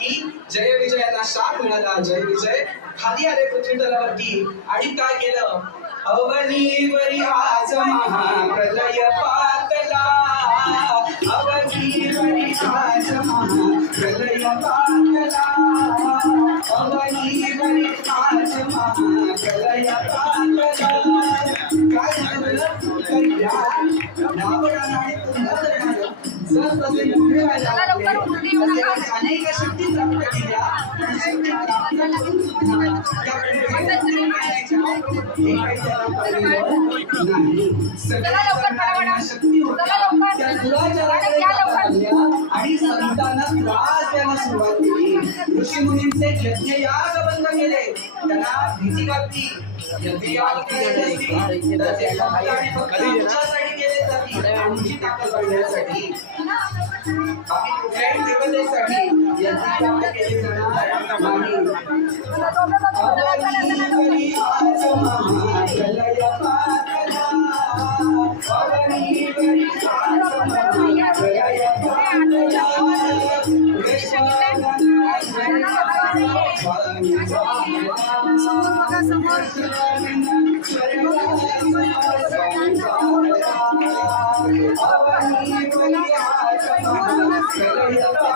की जय विजयाला शाप मिळाला, जय विजय खाली आले पृथ्वी तलावरती आणि काय केलं? अवनीवरी आज महाप्रलय पातला, अवनीवरी आज महाप्रलय पातला, अवनीवरी आज महाप्रलय पातला. काय झालं? रावणानं आणि कुंभकर्णानं सहज अनेक शक्ती प्राप्त केल्या. आणि संतांना त्रास द्यायला सुरुवात केली. ऋषी मुनींचे यज्ञयाग बंद केले. त्यांना भीती वाटली. यज्ञयाग केले केले जाते आमची ताकद वाढवण्यासाठी, बाकी कुठल्याही देवतेसाठी यज्ञयाग केले जाणार नाही. अवनीवरी आज महाप्रलय पातला, अवनीवरी आज महाप्रलय पातला. अवनीवरी आज महाप्रलय